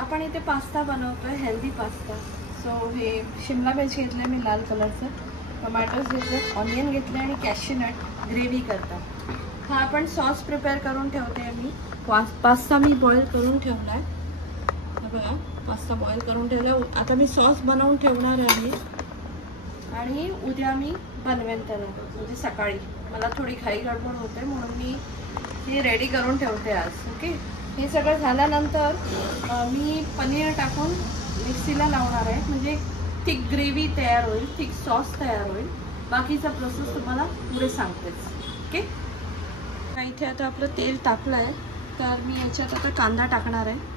आपण इथे पास्ता बनवतोय, हेल्दी पास्ता. सो हे शिमला मिरची घेतले मी लाल कलरचं, टोमॅटोज घेतले, ऑनियन घेतले आणि कॅश्यूनट ग्रेव्ही करता. हा आपण सॉस प्रिपेअर करून ठेवते मी. पास्ता मी बॉईल करून ठेवला आहे. बघा पास्ता बॉईल करून ठेवला. आता मी सॉस बनवून ठेवणार आहे आणि उद्या मी बनवेन त्याला, म्हणजे सकाळी. मला थोडी घाई गडबड होते म्हणून मी हे रेडी करून ठेवते आज. ओके, हे सगळं झाल्यानंतर मी पनीर टाकून मिक्सीला लावणार आहे, म्हणजे थिक ग्रेव्ही तयार होईल, थिक सॉस तयार होईल. बाकीचा प्रोसेस तुम्हाला पुढे सांगतेच. ओके, इथे आता आपलं तेल टाकलं आहे, तर मी याच्यात आता कांदा टाकणार आहे.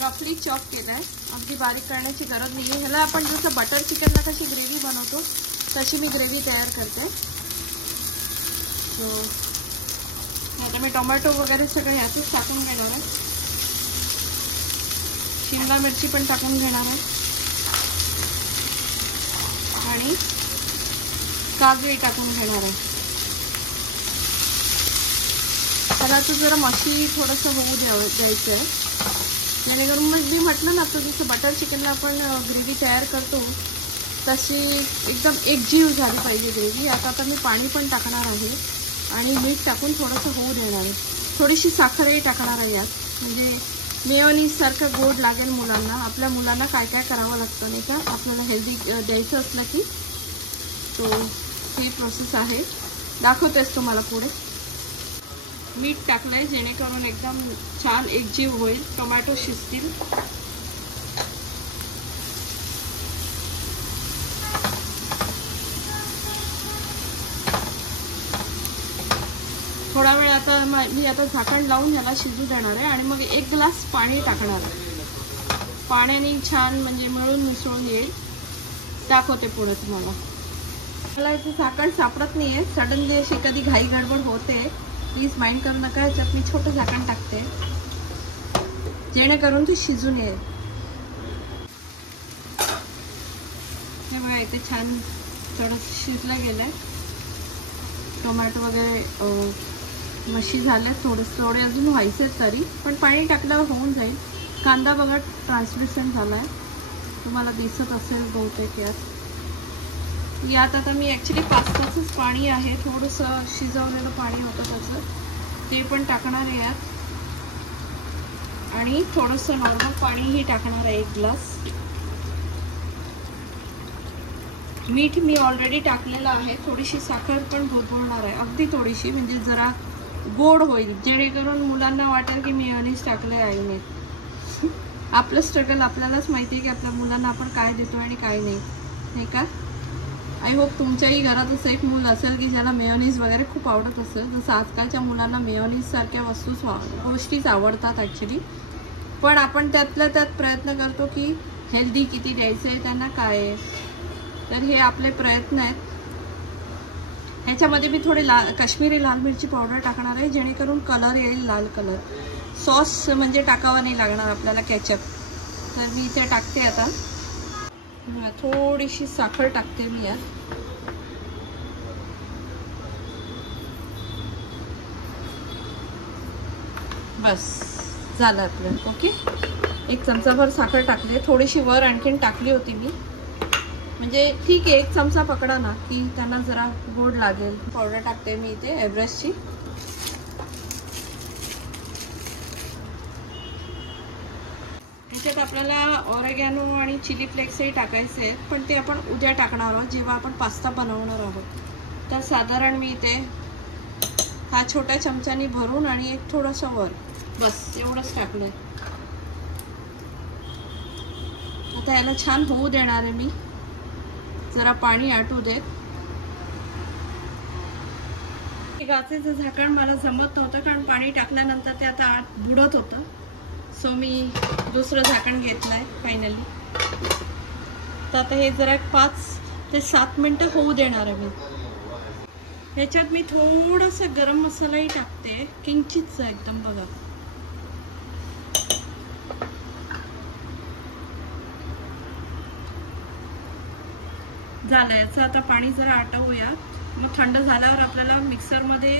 रफली चॉप केलं आहे, अगदी बारीक करण्याची गरज नाही आहे. ह्याला आपण जसं बटर चिकनला कशी ग्रेव्ही बनवतो तशी मी ग्रेव्ही तयार करते. सो आता मी टोमॅटो वगैरे सगळं ह्यातच टाकून घेणार आहे. शिमला मिरची पण टाकून घेणार आहे आणि काजू टाकून घेणार आहे. त्याला तर जरा मशी थोडंसं होऊ द्यायचं आहे, जेणेकरून मग मी म्हटलं ना तर जसं बटर चिकनला आपण ग्रेव्ही तयार करतो तशी एकदम एकजीव झाली पाहिजे ग्रेव्ही. आता मी पाणी पण टाकणार आहे आणि मीठ टाकून थोडंसं होऊ देणार आहे. थोडीशी साखरही टाकणार आहे यात, म्हणजे मेयोनीज सारखं गोड लागेल मुलांना. आपल्या मुलांना काय काय करावं लागतं नाही का, आपल्याला हेल्दी द्यायचं असलं की. तो ही प्रोसेस आहे, दाखवतेच तुम्हाला पुढे. मीठ टाकलंय जेणेकरून एकदम छान एकजीव होईल, टोमॅटो शिजतील. थोडा वेळ आता मी आता झाकण लावून ह्याला शिजू देणार आहे आणि मग 1 ग्लास पाणी टाकणार आहे. पाण्याने छान म्हणजे मिसळून येईल. दाखवते पुढे तुम्हाला. मला इथे झाकण सापडत नाहीये, सडनली अशी कधी घाई गडबड होते, प्लीज माइंड करू नका. याच्यात मी छोटं झाकण टाकते जेणेकरून ते शिजून येईल. हे बघा इथे छान थोडं शिजलं गेलंय. टोमॅटो वगैरे मशी झाल्या, थोडे अजून व्हायचे तरी, पण पाणी टाकल्यावर होऊन जाईल. कांदा बघा ट्रान्सल्युसंट झालाय, तुम्हाला दिसत असेल बहुतेक. यात आता मी ॲक्च्युली पास्ताचंच पाणी आहे, थोडंसं शिजवलेलं पाणी होतं त्याचं, ते पण टाकणार आहे यात. आणि थोडंसं नॉर्मल पाणीही टाकणार आहे 1 ग्लास. मीठ मी ऑलरेडी टाकलेलं आहे. थोडीशी साखर पण भरभरणार आहे, अगदी थोडीशी, म्हणजे जरा गोड होईल, जेणेकरून मुलांना वाटेल की मेयोनीज टाकले आईने. आपलं स्ट्रगल आपल्यालाच माहिती आहे की आपल्या मुलांना आपण काय देतो आणि काय नाही का. आय होप तुमच्याही घरात असं एक मूल असेल की ज्याला मेयोनीज वगैरे खूप आवडत असेल. जसं आजकालच्या मुलांना मेयोनीज सारख्या गोष्टीच आवडतात ॲक्च्युली, पण आपण त्यातल्या त्यात प्रयत्न करतो की हेल्दी किती द्यायचं आहे त्यांना, काय आहे. तर हे आपले प्रयत्न आहेत. ह्याच्यामध्ये मी थोडे काश्मीरी लाल मिरची पावडर टाकणार आहे, जेणेकरून कलर येईल, लाल कलर. सॉस म्हणजे टाकावा नाही लागणार आपल्याला, केचप. तर मी इथे टाकते आता. थोडीशी साखर टाकते मी यात. बस झालं आपलं. ओके, 1 चमचाभर साखर टाकली, थोडीशी वर आणखीन टाकली होती मी, म्हणजे ठीक आहे 1 चमचा पकडा ना की त्यांना जरा गोड लागेल. पावडर टाकते मी इथे एव्हरेस्टची. ह्याच्यात आपल्याला ऑरेगॅनो आणि चिली फ्लेक्सही टाकायचे आहेत, पण ते आपण उद्या टाकणार आहोत जेव्हा आपण पास्ता बनवणार आहोत. तर साधारण मी इथे हा छोट्या चमच्यानी भरून आणि एक थोडंसं वर, बस एवढंच टाकलंय. आता याला छान होऊ देणार आहे मी, जरा पाणी आटू देत. गाचेचं झाकण मला जमत नव्हतं कारण पाणी टाकल्यानंतर ते आता आत बुडत होतं. सो मी दुसरं झाकण घेतलंय फायनली. तर आता हे जरा 5 ते 7 मिनिटं होऊ देणार आहे मी. ह्याच्यात मी थोडंसं गरम मसालाही टाकते, किंचितचा एकदम. बघा झालं. याचं आता पाणी जरा आटवूया. मग थंड झाल्यावर आपल्याला मिक्सरमध्ये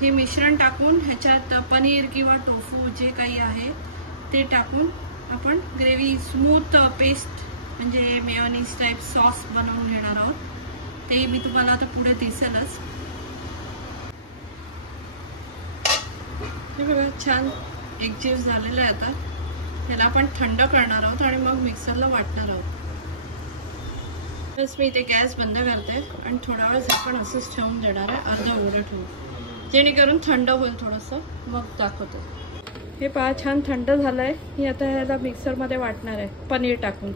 हे मिश्रण टाकून ह्याच्यात पनीर किंवा टोफू जे काही आहे ते टाकून आपण ग्रेव्ही स्मूथ पेस्ट म्हणजे मेयोनीज टाईप सॉस बनवून घेणार आहोत. ते मी तुम्हाला आता पुढे दिसेलच. हे बघा छान एकजीव झालेलं आहे. आता त्याला आपण थंड करणार आहोत आणि मग मिक्सरला वाटणार आहोत. बस मी इथे गॅस बंद करते आणि थोडा वेळ झाकण असंच ठेवून देणार आहे, अर्धा उघडं ठेवून, जेणेकरून थंड होईल थोडंसं, मग दाखवतो. हे पहा छान थंड झालं आहे. मी आता ह्याला मिक्सरमध्ये वाटणार आहे पनीर टाकून.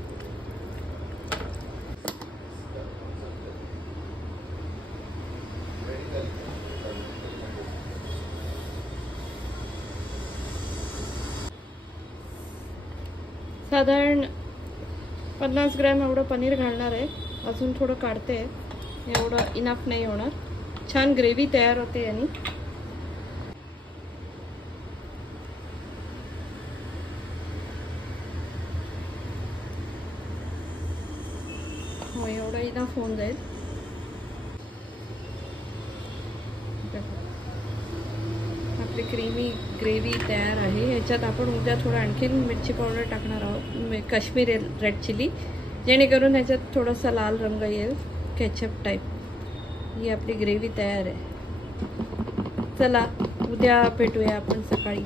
साधारण 50 ग्रॅम एवढं पनीर घालणार आहे. अजून थोडं काढते, एवढं इनफ नाही होणार. छान ग्रेव्ही तयार होते यानी. हो एवढं इनफ होऊन जाईल. आपली क्रीमी ग्रेव्ही तयार आहे. ह्याच्यात आपण उद्या थोडं आणखीन मिरची पावडर टाकणार आहोत, काश्मीरी रेड चिली, जेणेकरून ह्याच्यात थोडासा लाल रंग येईल, केचप टाईप. ही आपली ग्रेव्ही तयार आहे. चला उद्या भेटूया आपण सकाळी.